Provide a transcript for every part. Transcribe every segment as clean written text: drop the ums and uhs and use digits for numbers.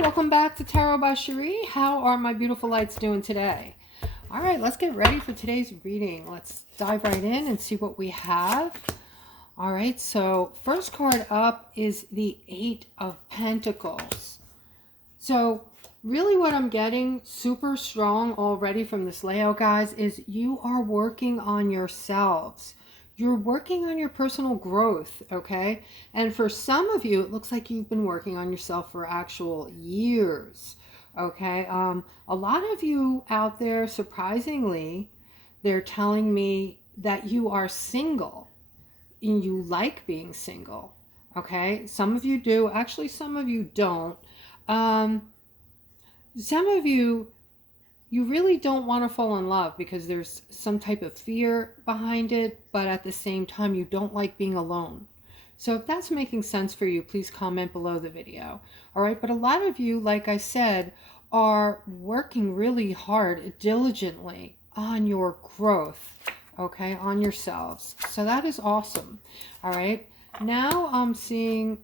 welcome back to Tarot by Cherie. How are my beautiful lights doing today? All right, let's get ready for today's reading. Let's dive right in and see what we have. All right, so first card up is the Eight of Pentacles. So really what I'm getting super strong already from this layout, guys, is you are working on yourselves. You're working on your personal growth, okay? And for some of you, it looks like you've been working on yourself for actual years, okay? A lot of you out there, surprisingly, they're telling me that you are single and you like being single, okay? Some of you do. Actually, some of you don't. Some of you really don't want to fall in love because there's some type of fear behind it, but at the same time, you don't like being alone. So if that's making sense for you, please comment below the video. All right, but a lot of you, like I said, are working really hard, diligently on your growth, okay, on yourselves. So that is awesome. All right, now I'm seeing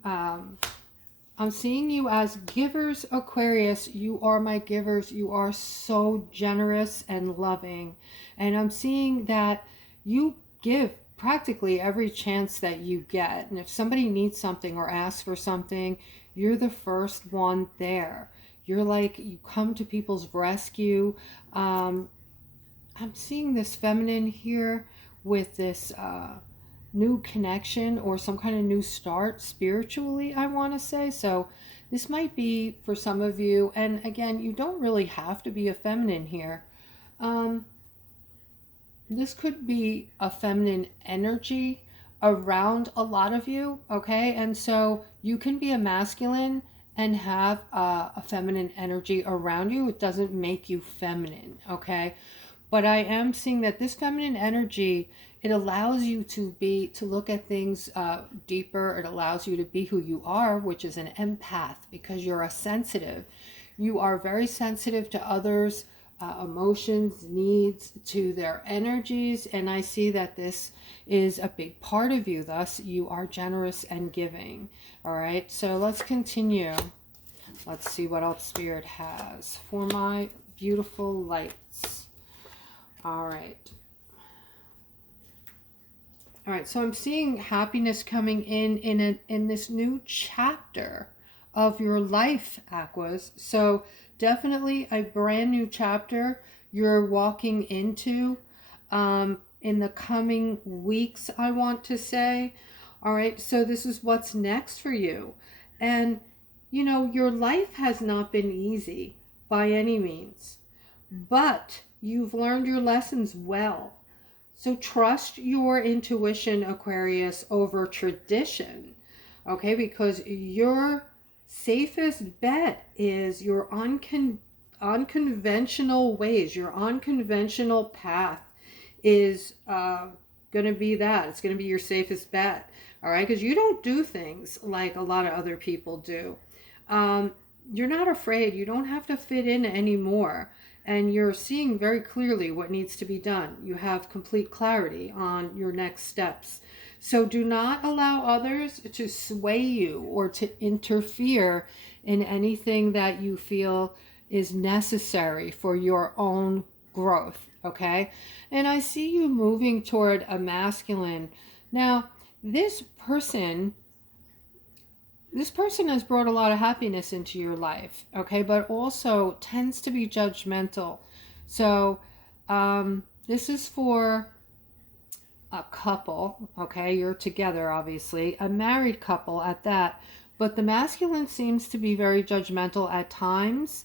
you as givers, Aquarius. You are my givers. You are so generous and loving. And I'm seeing that you give practically every chance that you get. And if somebody needs something or asks for something, you're the first one there. You're like, you come to people's rescue. I'm seeing this feminine here with this new connection or some kind of new start spiritually, I want to say. So this might be for some of you, and again, you don't really have to be a feminine here. This could be a feminine energy around a lot of you, okay? And so you can be a masculine and have a feminine energy around you. It doesn't make you feminine, okay? But I am seeing that this feminine energy, it allows you to look at things deeper. It allows you to be who you are, which is an empath, because you're a sensitive. You are very sensitive to others' emotions, needs, to their energies. And I see that this is a big part of you. Thus, you are generous and giving. All right, so let's continue. Let's see what else Spirit has for my beautiful lights. All right. All right, so I'm seeing happiness coming in this new chapter of your life, Aquas. So definitely a brand new chapter you're walking into in the coming weeks, I want to say. All right, so this is what's next for you. And, you know, your life has not been easy by any means, but you've learned your lessons well. So trust your intuition, Aquarius, over tradition, okay? Because your safest bet is your unconventional ways, your unconventional path is going to be that. It's going to be your safest bet, all right? Because you don't do things like a lot of other people do. You're not afraid. You don't have to fit in anymore. And you're seeing very clearly what needs to be done. You have complete clarity on your next steps. So do not allow others to sway you or to interfere in anything that you feel is necessary for your own growth, okay? And I see you moving toward a masculine. Now, this person has brought a lot of happiness into your life, okay, but also tends to be judgmental. So this is for a couple, okay, you're together, obviously, a married couple at that, but the masculine seems to be very judgmental at times,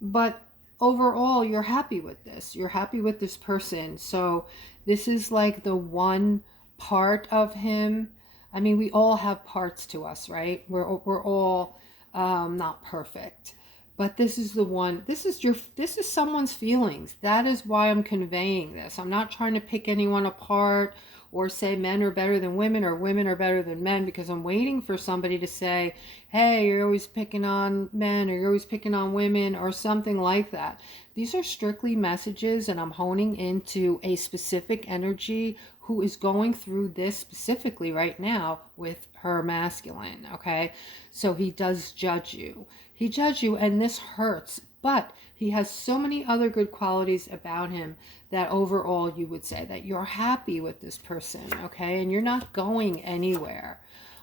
but overall, you're happy with this. You're happy with this person. So this is like the one part of him. I mean, we all have parts to us, right? We're all not perfect, but this is the one. This is someone's feelings. That is why I'm conveying this. I'm not trying to pick anyone apart or say men are better than women or women are better than men, because I'm waiting for somebody to say, hey, you're always picking on men or you're always picking on women or something like that. These are strictly messages, and I'm honing into a specific energy who is going through this specifically right now with her masculine, okay? So he does judge you. He judges you, and this hurts, but he has so many other good qualities about him that overall you would say that you're happy with this person, okay? And you're not going anywhere,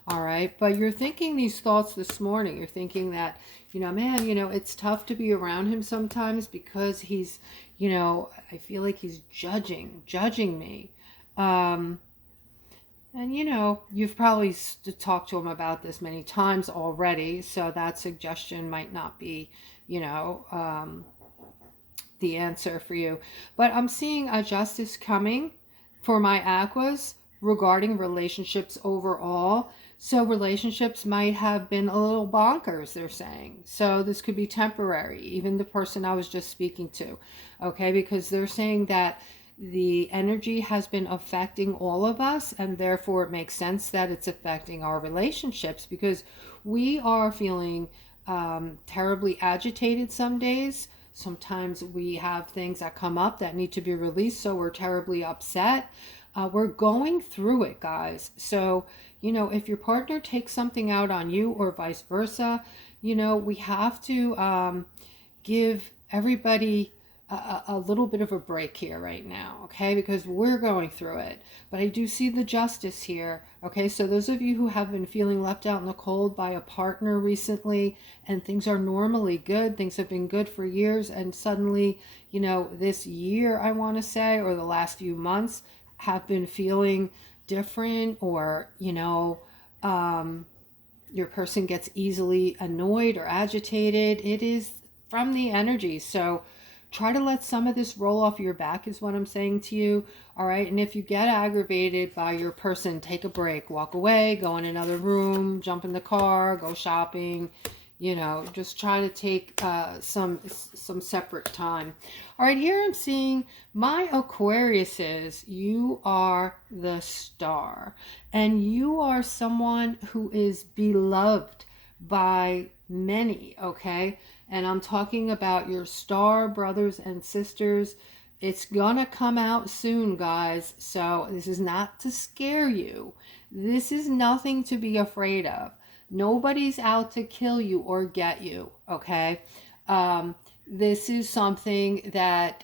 all right? But you're thinking these thoughts this morning. You're thinking that, man, it's tough to be around him sometimes because he's, I feel like he's judging me. And you've probably talked to him about this many times already, so that suggestion might not be, the answer for you. But I'm seeing a justice coming for my aquas regarding relationships overall. So relationships might have been a little bonkers, they're saying. So this could be temporary, even the person I was just speaking to, okay? Because they're saying that the energy has been affecting all of us, and therefore it makes sense that it's affecting our relationships, because we are feeling terribly agitated some days. Sometimes we have things that come up that need to be released, so we're terribly upset. We're going through it, guys. So, if your partner takes something out on you or vice versa, we have to give everybody a little bit of a break here right now, okay? Because we're going through it. But I do see the justice here, okay? So those of you who have been feeling left out in the cold by a partner recently, and things are normally good, things have been good for years, and suddenly, this year, I want to say, or the last few months, have been feeling different, or, your person gets easily annoyed or agitated. It is from the energy. So try to let some of this roll off your back is what I'm saying to you. All right. And if you get aggravated by your person, take a break, walk away, go in another room, jump in the car, go shopping, just try to take some separate time. All right. Here I'm seeing my Aquariuses. You are the star, and you are someone who is beloved by many. Okay. And I'm talking about your star brothers and sisters. It's gonna come out soon, guys. So this is not to scare you. This is nothing to be afraid of. Nobody's out to kill you or get you, okay? This is something that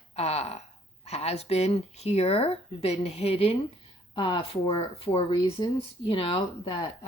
has been here, been hidden for reasons, that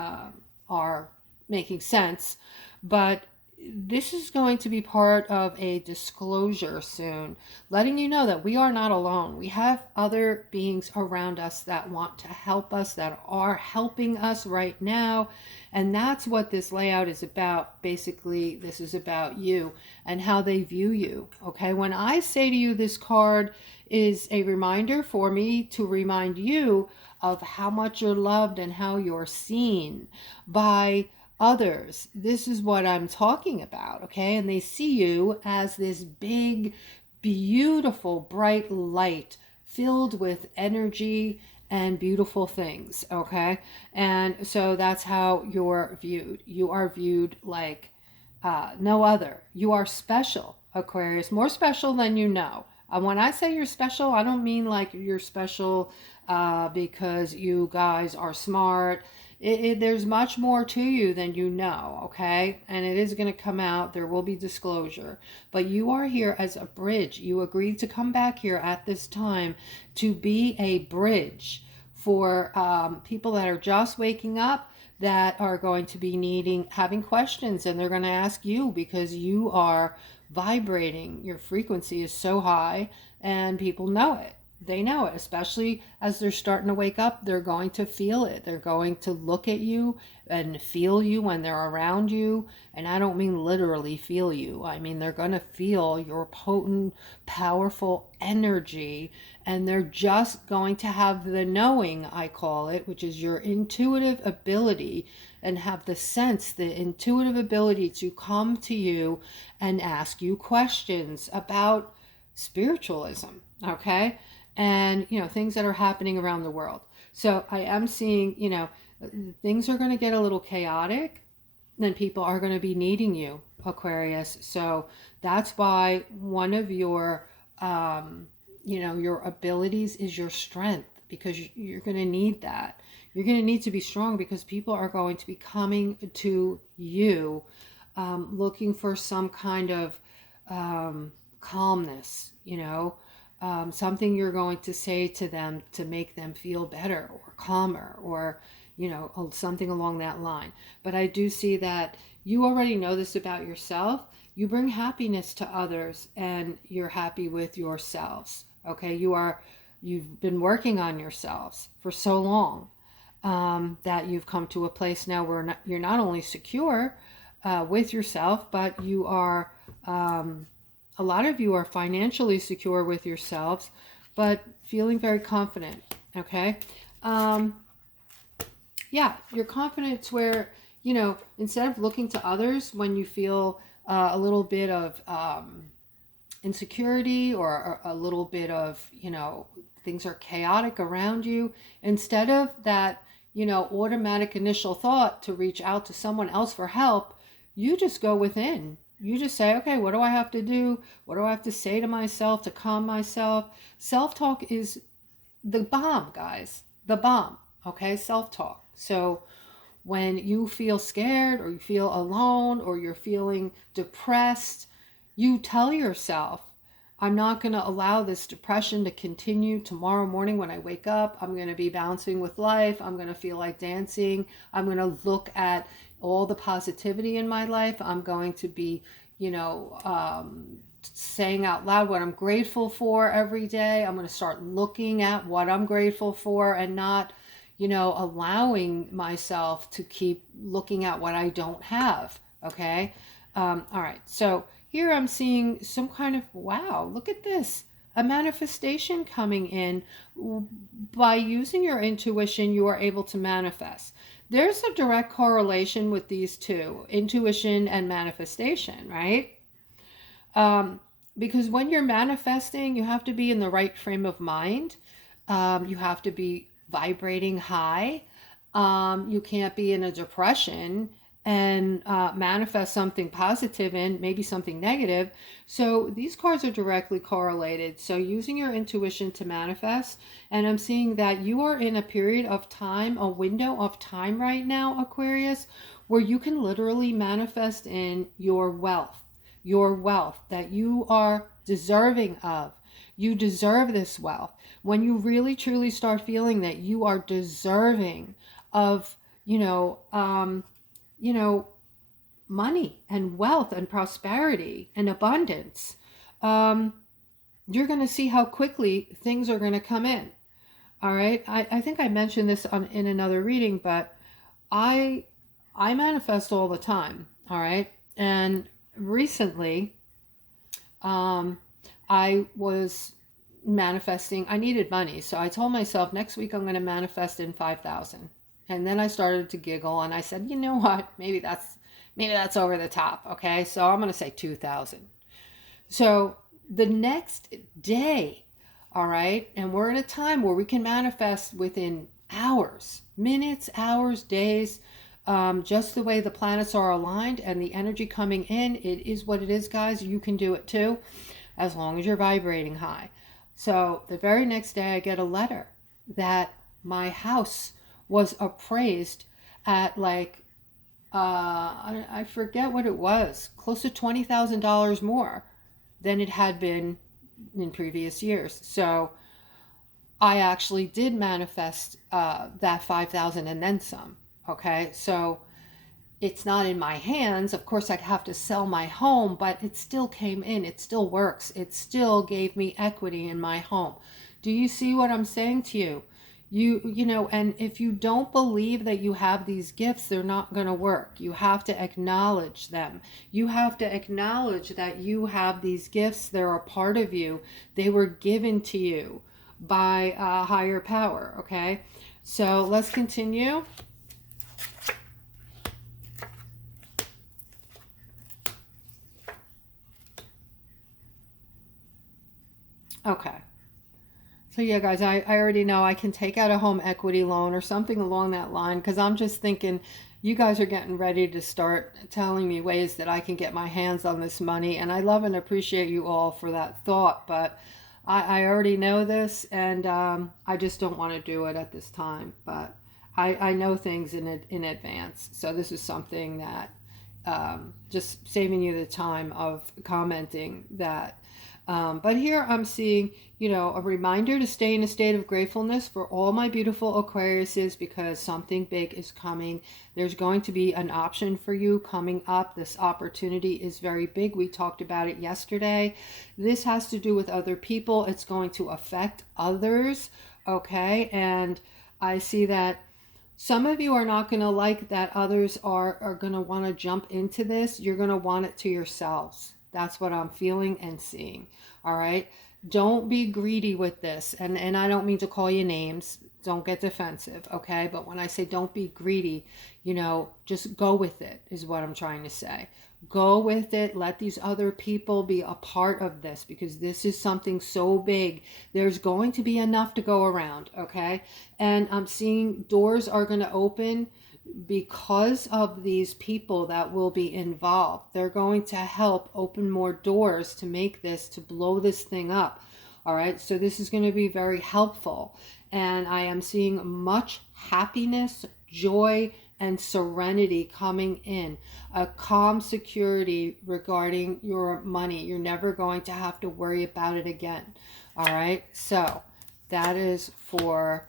are making sense. But this is going to be part of a disclosure soon, letting you know that we are not alone. We have other beings around us that want to help us, that are helping us right now. And that's what this layout is about. Basically, this is about you and how they view you. Okay, when I say to you, this card is a reminder for me to remind you of how much you're loved and how you're seen by others. This is what I'm talking about, okay? And they see you as this big, beautiful, bright light filled with energy and beautiful things, okay? And so that's how you're viewed. You are viewed like no other. You are special, Aquarius, more special than you know. When I say you're special, I don't mean like you're special because you guys are smart. There's much more to you than you know, okay? And it is going to come out. There will be disclosure. But you are here as a bridge. You agreed to come back here at this time to be a bridge for people that are just waking up, that are going to be having questions, and they're going to ask you because you are vibrating. Your frequency is so high, and people know it. They know it, especially as they're starting to wake up. They're going to feel it. They're going to look at you and feel you when they're around you. And I don't mean literally feel you. I mean, they're going to feel your potent, powerful energy. And they're just going to have the knowing, I call it, which is your intuitive ability, and have the sense, the intuitive ability to come to you and ask you questions about spiritualism, okay? and, things that are happening around the world. So I am seeing, things are going to get a little chaotic, and people are going to be needing you, Aquarius. So that's why one of your abilities is your strength, because you're going to need that. You're going to need to be strong, because people are going to be coming to you, looking for some kind of calmness, something you're going to say to them to make them feel better or calmer, or something along that line. But I do see that you already know this about yourself. You bring happiness to others, and you're happy with yourselves. Okay, you've been working on yourselves for so long, that you've come to a place now where you're not only secure with yourself, but you are, a lot of you are financially secure with yourselves, but feeling very confident. Okay. Yeah, your confidence where, instead of looking to others when you feel a little bit of insecurity, or a little bit of, things are chaotic around you, instead of that, automatic initial thought to reach out to someone else for help, you just go within. You just say, okay, what do I have to do? What do I have to say to myself to calm myself? Self-talk is the bomb, guys. The bomb. Okay, self-talk. So when you feel scared, or you feel alone, or you're feeling depressed, you tell yourself, I'm not going to allow this depression to continue. Tomorrow morning when I wake up, I'm going to be bouncing with life. I'm going to feel like dancing. I'm going to look at all the positivity in my life. I'm going to be, saying out loud what I'm grateful for every day. I'm going to start looking at what I'm grateful for, and not, allowing myself to keep looking at what I don't have. Okay. All right. So here I'm seeing some kind of, wow, look at this, a manifestation coming in. By using your intuition, you are able to manifest. There's a direct correlation with these two, intuition and manifestation, right? Because when you're manifesting, you have to be in the right frame of mind. You have to be vibrating high. You can't be in a depression and manifest something positive and maybe something negative. So these cards are directly correlated. So using your intuition to manifest, and I'm seeing that you are in a period of time, a window of time right now, Aquarius, where you can literally manifest in your wealth that you are deserving of. You deserve this wealth. When you really truly start feeling that you are deserving of, money and wealth and prosperity and abundance, you're going to see how quickly things are going to come in. All right. I think I mentioned this in another reading, but I manifest all the time. All right. And recently, I was manifesting. I needed money. So I told myself next week I'm going to manifest in 5,000. And then I started to giggle, and I said, you know what? Maybe that's over the top. Okay. So I'm going to say 2,000. So the next day, all right, and we're in a time where we can manifest within hours, minutes, hours, days, just the way the planets are aligned and the energy coming in. It is what it is, guys. You can do it too, as long as you're vibrating high. So the very next day, I get a letter that my house was appraised at I forget what it was, close to $20,000 more than it had been in previous years. So I actually did manifest that 5,000 and then some. Okay, so it's not in my hands. Of course, I have to sell my home, but it still came in. It still works. It still gave me equity in my home. Do you see what I'm saying to you? And if you don't believe that you have these gifts, they're not going to work. You have to acknowledge them. You have to acknowledge that you have these gifts. They're a part of you. They were given to you by a higher power. Okay, so let's continue. Okay, So yeah, guys, I already know I can take out a home equity loan or something along that line, because I'm just thinking you guys are getting ready to start telling me ways that I can get my hands on this money. And I love and appreciate you all for that thought, but I already know this, and I just don't want to do it at this time. But I know things in advance. So this is something that just saving you the time of commenting that. But here I'm seeing, a reminder to stay in a state of gratefulness for all my beautiful Aquariuses, because something big is coming. There's going to be an option for you coming up. This opportunity is very big. We talked about it yesterday. This has to do with other people. It's going to affect others. Okay. And I see that some of you are not going to like that others are going to want to jump into this. You're going to want it to yourselves. That's what I'm feeling and seeing. All right. Don't be greedy with this. And I don't mean to call you names. Don't get defensive. Okay. But when I say don't be greedy, just go with it is what I'm trying to say. Go with it. Let these other people be a part of this, because this is something so big. There's going to be enough to go around. Okay. And I'm seeing doors are going to open because of these people that will be involved. They're going to help open more doors to make this, to blow this thing up. All right. So this is going to be very helpful. And I am seeing much happiness, joy, and serenity coming in. A calm security regarding your money. You're never going to have to worry about it again. All right. So that is for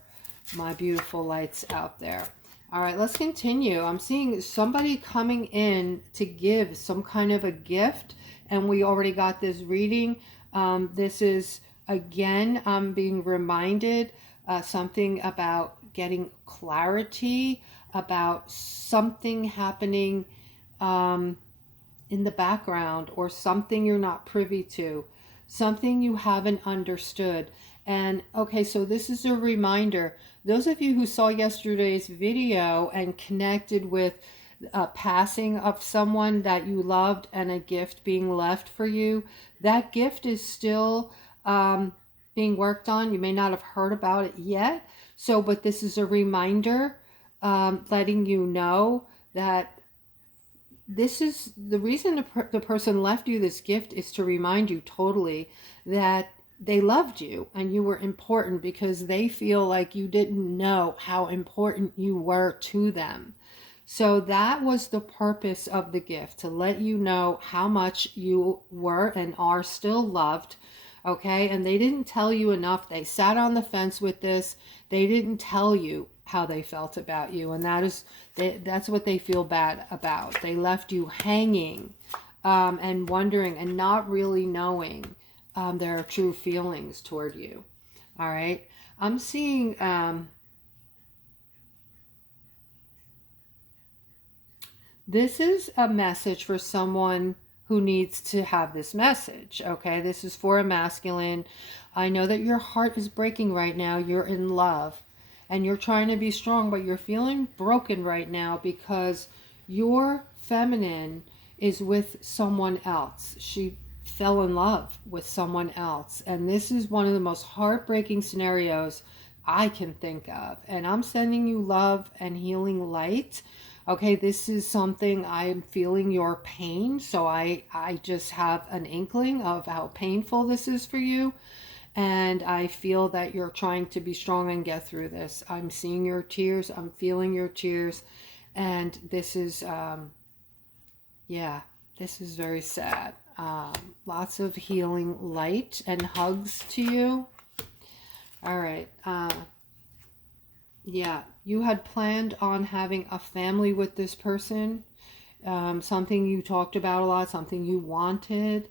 my beautiful lights out there. All right, let's continue. I'm seeing somebody coming in to give some kind of a gift, and we already got this reading. This is, again, I'm being reminded something about getting clarity, about something happening in the background, or something you're not privy to, something you haven't understood. And okay, so this is a reminder. Those of you who saw yesterday's video and connected with a passing of someone that you loved and a gift being left for you, that gift is still being worked on. You may not have heard about it yet. So, but this is a reminder, letting you know that this is the reason the person left you this gift, is to remind you totally that they loved you and you were important, because they feel like you didn't know how important you were to them. So that was the purpose of the gift, to let you know how much you were and are still loved. Okay. And they didn't tell you enough. They sat on the fence with this. They didn't tell you how they felt about you. And that's what they feel bad about. They left you hanging and wondering and not really knowing their true feelings toward you. All right. I'm seeing this is a message for someone who needs to have this message. Okay. This is for a masculine. I know that your heart is breaking right now. You're in love and you're trying to be strong, but you're feeling broken right now because your feminine is with someone else. She fell in love with someone else. And this is one of the most heartbreaking scenarios I can think of. And I'm sending you love and healing light. Okay, this is something, I'm feeling your pain. So I just have an inkling of how painful this is for you. And I feel that you're trying to be strong and get through this. I'm seeing your tears. I'm feeling your tears. And this is, this is very sad. Lots of healing light and hugs to you. All right. You had planned on having a family with this person. Something you talked about a lot, something you wanted,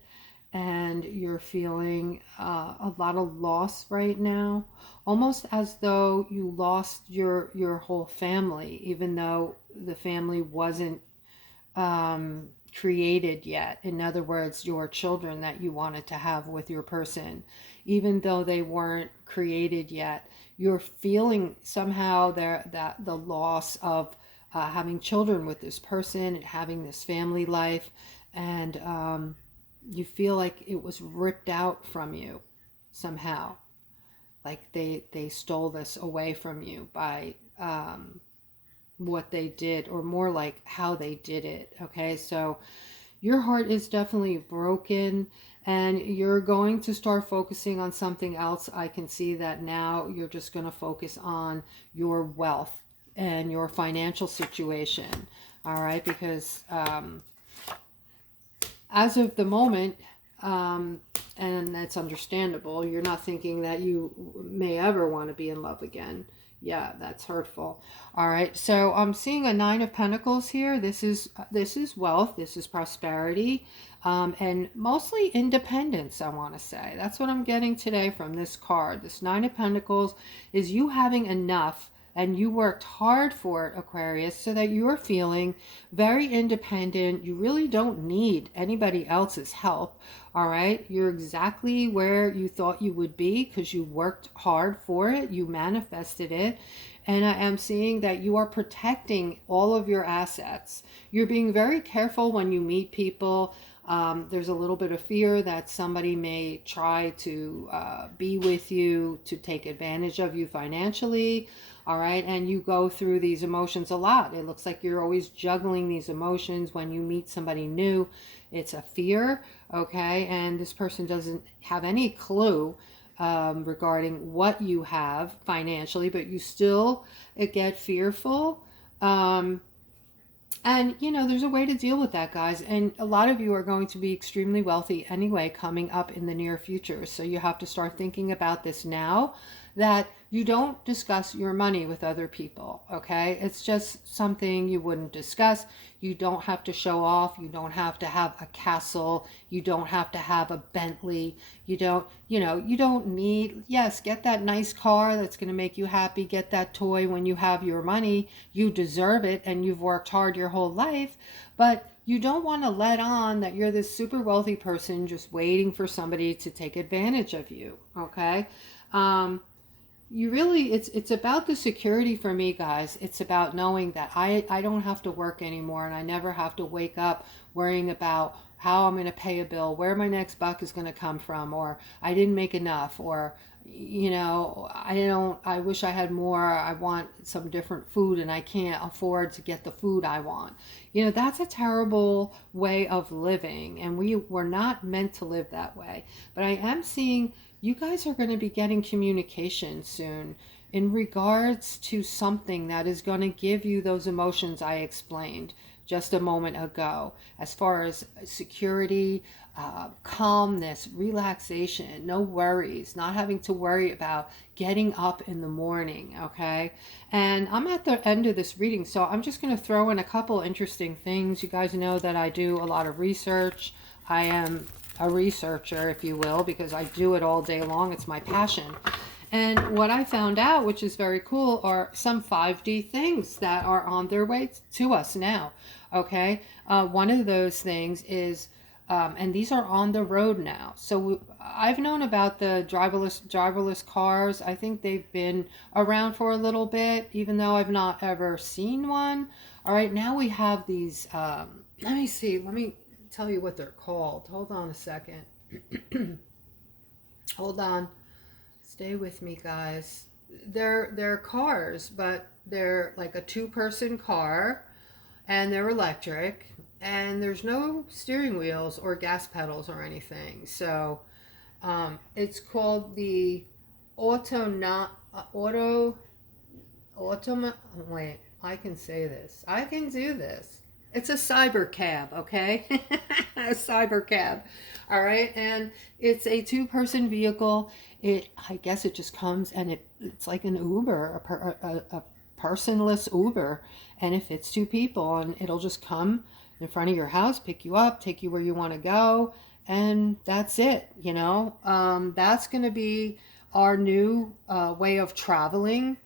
and you're feeling a lot of loss right now. Almost as though you lost your whole family, even though the family wasn't created yet. In other words, your children that you wanted to have with your person, even though they weren't created yet, you're feeling somehow that the loss of having children with this person and having this family life, and you feel like it was ripped out from you somehow. like they stole this away from you by what they did, or more like how they did it. Okay, so your heart is definitely broken, and you're going to start focusing on something else. I can see that now you're just going to focus on your wealth and your financial situation. All right, because as of the moment, and that's understandable, you're not thinking that you may ever want to be in love again. Yeah, that's hurtful. All right, so I'm seeing a Nine of Pentacles here. This is wealth, this is prosperity, and mostly independence, I want to say. That's what I'm getting today from this card. This Nine of Pentacles is you having enough, and you worked hard for it, Aquarius, so that you're feeling very independent. You really don't need anybody else's help. All right, you're exactly where you thought you would be because you worked hard for it, you manifested it. And I am seeing that you are protecting all of your assets. You're being very careful when you meet people. There's a little bit of fear that somebody may try to be with you to take advantage of you financially. All right, and you go through these emotions a lot. It looks like you're always juggling these emotions when you meet somebody new. It's a fear, okay, and this person doesn't have any clue regarding what you have financially, but you still get fearful. And, you know, there's a way to deal with that, guys. And a lot of you are going to be extremely wealthy anyway coming up in the near future. So you have to start thinking about this now, that you don't discuss your money with other people, okay? It's just something you wouldn't discuss. You don't have to show off. You don't have to have a castle. You don't have to have a Bentley. You don't, you don't need, yes, get that nice car that's going to make you happy. Get that toy when you have your money. You deserve it, and you've worked hard your whole life. But you don't want to let on that you're this super wealthy person just waiting for somebody to take advantage of you, okay? You really, it's about the security for me, guys. It's about knowing that I don't have to work anymore, and I never have to wake up worrying about how I'm going to pay a bill, where my next buck is going to come from, or I didn't make enough, or I wish I had more, I want some different food and I can't afford to get the food I want. That's a terrible way of living, and we're not meant to live that way. But I am seeing you guys are going to be getting communication soon in regards to something that is going to give you those emotions I explained just a moment ago, as far as security, calmness, relaxation, no worries, not having to worry about getting up in the morning, okay? And I'm at the end of this reading, so I'm just going to throw in a couple interesting things. You guys know that I do a lot of research. I am a researcher, if you will, because I do it all day long. It's my passion. And what I found out, which is very cool, are some 5D things that are on their way to us now. Okay, one of those things is, and these are on the road now. So I've known about the driverless cars. I think they've been around for a little bit, even though I've not ever seen one. All right, now we have these. Let me see. Let me tell you what they're called. Hold on a second. Hold on. Stay with me, guys. They're cars, but they're like a two-person car, and they're electric, and there's no steering wheels or gas pedals or anything. So it's called the wait, I can say this. I can do this. It's a cyber cab, okay? A cyber cab. All right, and it's a two-person vehicle. I guess it just comes, and it's like an Uber, a personless Uber, and it fits two people, and it'll just come in front of your house, pick you up, take you where you want to go, and that's it. That's going to be our new way of traveling,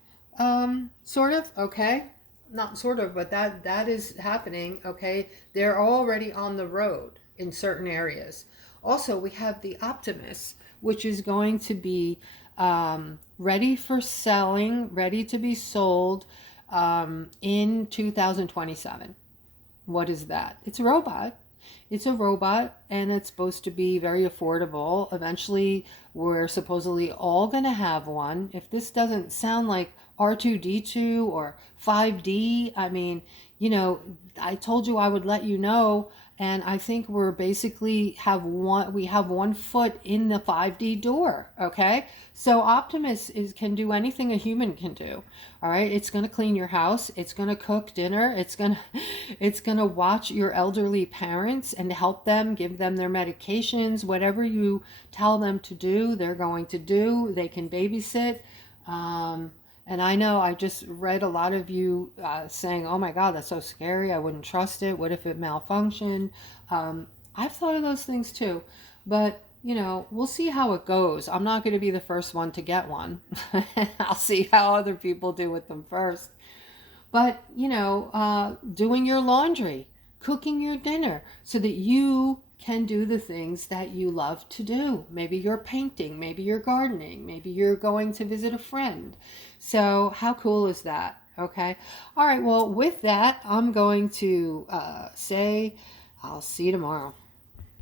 sort of, okay? Not sort of, but that is happening, okay? They're already on the road in certain areas. Also, we have the Optimus, which is going to be ready for selling, ready to be sold in 2027. What is that? It's a robot. It's a robot and it's supposed to be very affordable. Eventually, we're supposedly all going to have one. If this doesn't sound like R2D2 or 5D, I mean, you know, I told you I would let you know, and I think we're basically we have one foot in the 5D door, okay? So Optimus can do anything a human can do. All right, it's going to clean your house, it's going to cook dinner, it's going to watch your elderly parents and help them, give them their medications, whatever you tell them to do, they're going to do. They can babysit. And I know I just read a lot of you saying, oh my God, that's so scary. I wouldn't trust it. What if it malfunctioned? I've thought of those things too. But, you know, we'll see how it goes. I'm not going to be the first one to get one. I'll see how other people do with them first. But, you know, doing your laundry, cooking your dinner so that you can do the things that you love to do. Maybe you're painting, maybe you're gardening, maybe you're going to visit a friend. So how cool is that? Okay. All right. Well, with that, I'm going to say I'll see you tomorrow.